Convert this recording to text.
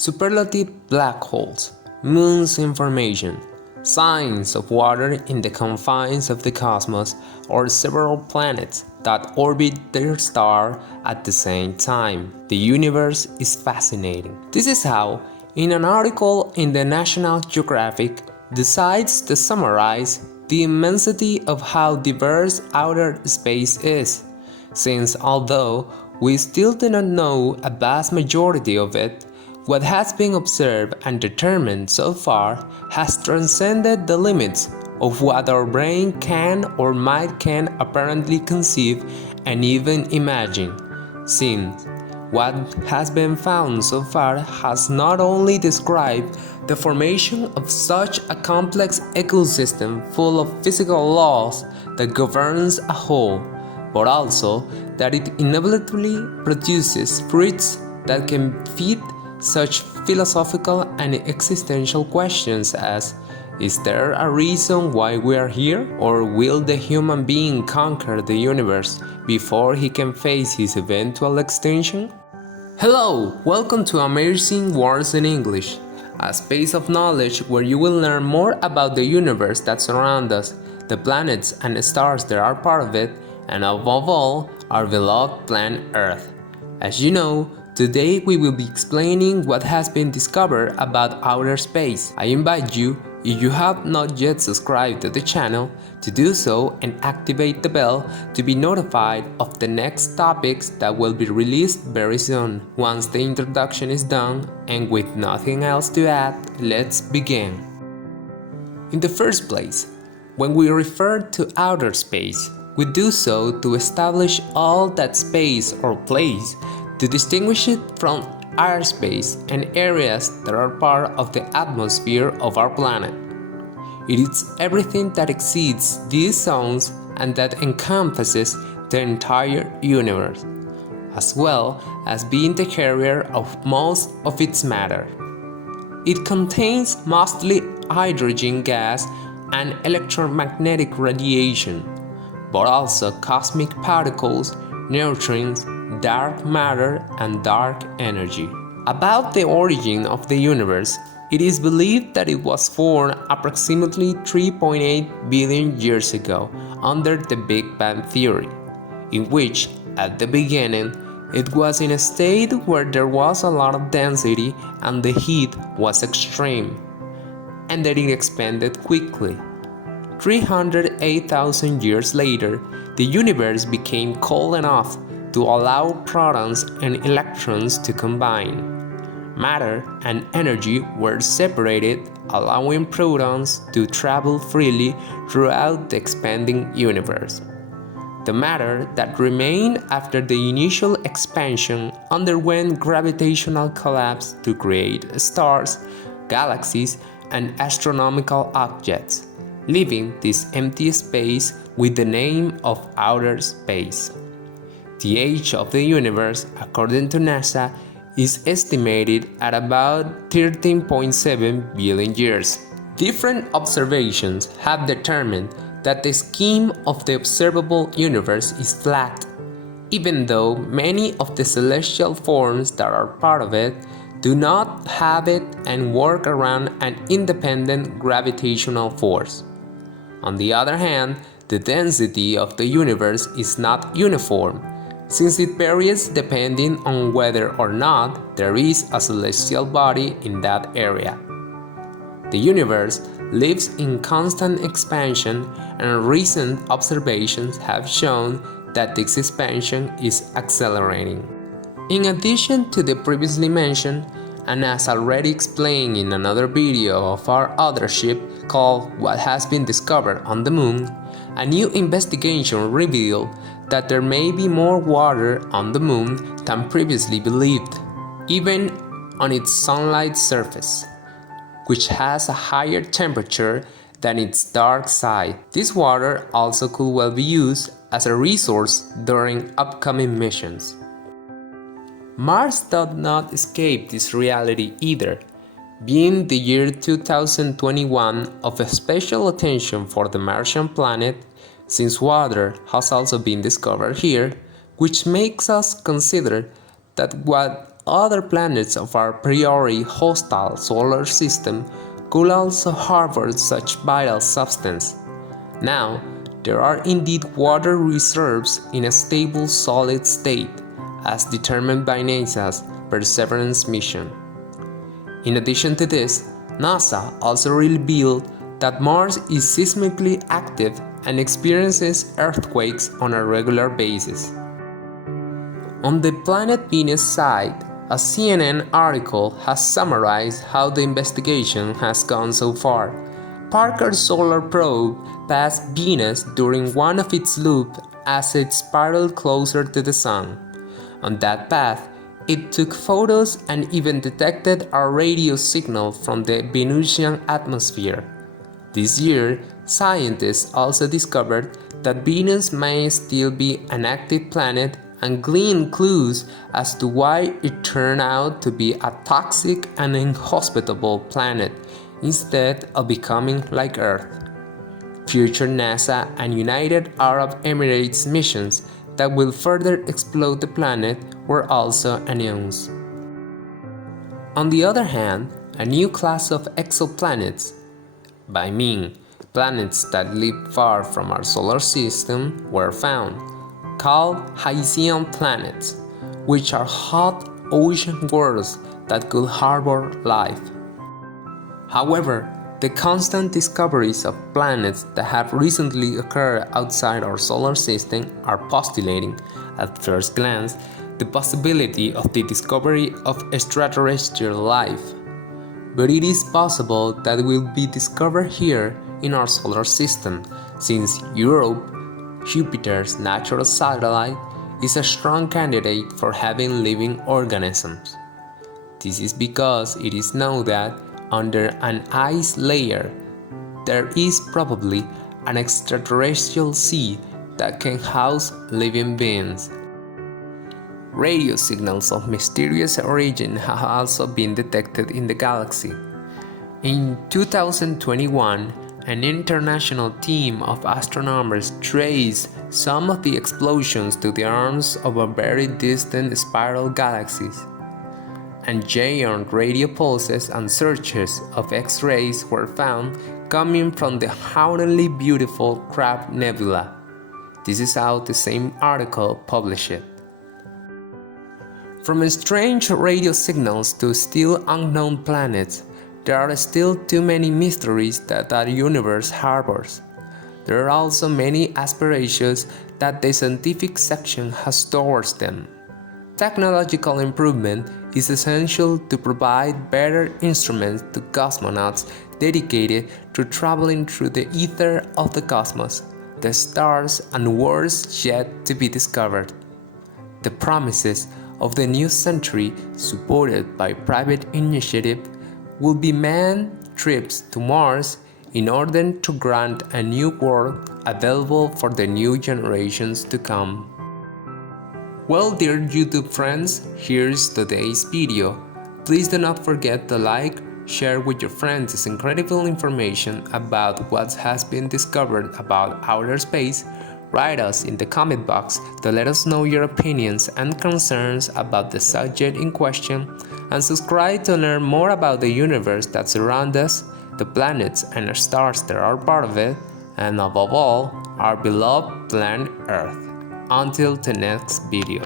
Superlative black holes, moon's information, signs of water in the confines of the cosmos, or several planets that orbit their star at the same time. The universe is fascinating. This is how, in an article in the National Geographic, decides to summarize the immensity of how diverse outer space is, since although we still do not know a vast majority of it, what has been observed and determined so far has transcended the limits of what our brain can or can apparently conceive and even imagine, since what has been found so far has not only described the formation of such a complex ecosystem full of physical laws that governs a whole, but also that it inevitably produces fruits that can feed such philosophical and existential questions as: is there a reason why we are here? Or will the human being conquer the universe before he can face his eventual extinction? Hello, welcome to Amazing Words in English, a space of knowledge where you will learn more about the universe that surrounds us, the planets and stars that are part of it, and above all, our beloved planet Earth. As you know, today we will be explaining what has been discovered about outer space. I invite you, if you have not yet subscribed to the channel, to do so and activate the bell to be notified of the next topics that will be released very soon. Once the introduction is done, and with nothing else to add, let's begin. In the first place, when we refer to outer space, we do so to establish all that space or place to distinguish it from airspace and areas that are part of the atmosphere of our planet. It is everything that exceeds these zones and that encompasses the entire universe, as well as being the carrier of most of its matter. It contains mostly hydrogen gas and electromagnetic radiation, but also cosmic particles, neutrons, dark matter, and dark energy. About the origin of the universe, it is believed that it was formed approximately 3.8 billion years ago under the Big Bang theory, in which, at the beginning, it was in a state where there was a lot of density and the heat was extreme, and that it expanded quickly. 308,000 years later, the universe became cold enough to allow protons and electrons to combine. Matter and energy were separated, allowing protons to travel freely throughout the expanding universe. The matter that remained after the initial expansion underwent gravitational collapse to create stars, galaxies, and astronomical objects, leaving this empty space with the name of outer space. The age of the universe, according to NASA, is estimated at about 13.7 billion years. Different observations have determined that the scheme of the observable universe is flat, even though many of the celestial forms that are part of it do not have it and work around an independent gravitational force. On the other hand, the density of the universe is not uniform, since it varies depending on whether or not there is a celestial body in that area. The universe lives in constant expansion, and recent observations have shown that this expansion is accelerating. In addition to the previously mentioned, and as already explained in another video of our other ship called What Has Been Discovered on the Moon, a new investigation revealed that there may be more water on the moon than previously believed, even on its sunlight surface, which has a higher temperature than its dark side. This water also could well be used as a resource during upcoming missions. Mars did not escape this reality either, being the year 2021 of special attention for the Martian planet, since water has also been discovered here, which makes us consider that what other planets of our priori hostile solar system could also harbor such vital substance. Now, there are indeed water reserves in a stable solid state, as determined by NASA's Perseverance mission. In addition to this, NASA also revealed that Mars is seismically active and experiences earthquakes on a regular basis. On the planet Venus side, a CNN article has summarized how the investigation has gone so far. Parker's solar probe passed Venus during one of its loops as it spiraled closer to the Sun. On that path, it took photos and even detected a radio signal from the Venusian atmosphere. This year, scientists also discovered that Venus may still be an active planet and gleaned clues as to why it turned out to be a toxic and inhospitable planet instead of becoming like Earth. Future NASA and United Arab Emirates missions that will further explore the planet were also announced. On the other hand, a new class of exoplanets, by mean planets that live far from our solar system, were found, called Haitian planets, which are hot ocean worlds that could harbor life. However, the constant discoveries of planets that have recently occurred outside our solar system are postulating, at first glance, the possibility of the discovery of extraterrestrial life. But it is possible that it will be discovered here in our solar system, since Europe, Jupiter's natural satellite, is a strong candidate for having living organisms. This is because it is known that under an ice layer, there is probably an extraterrestrial sea that can house living beings. Radio signals of mysterious origin have also been detected in the galaxy. In 2021, an international team of astronomers traced some of the explosions to the arms of a very distant spiral galaxies, and giant radio pulses and surges of X-rays were found coming from the hauntingly beautiful Crab Nebula. This is how the same article published it. From strange radio signals to still unknown planets, there are still too many mysteries that our universe harbors. There are also many aspirations that the scientific section has towards them. Technological improvement is essential to provide better instruments to cosmonauts dedicated to traveling through the ether of the cosmos, the stars and worlds yet to be discovered. The promises of the new century, supported by private initiative, will be manned trips to Mars in order to grant a new world available for the new generations to come. Well, dear YouTube friends, here's today's video. Please do not forget to like, share with your friends this incredible information about what has been discovered about outer space. Write us in the comment box to let us know your opinions and concerns about the subject in question, and subscribe to learn more about the universe that surrounds us, the planets and the stars that are part of it, and above all, our beloved planet Earth. Until the next video.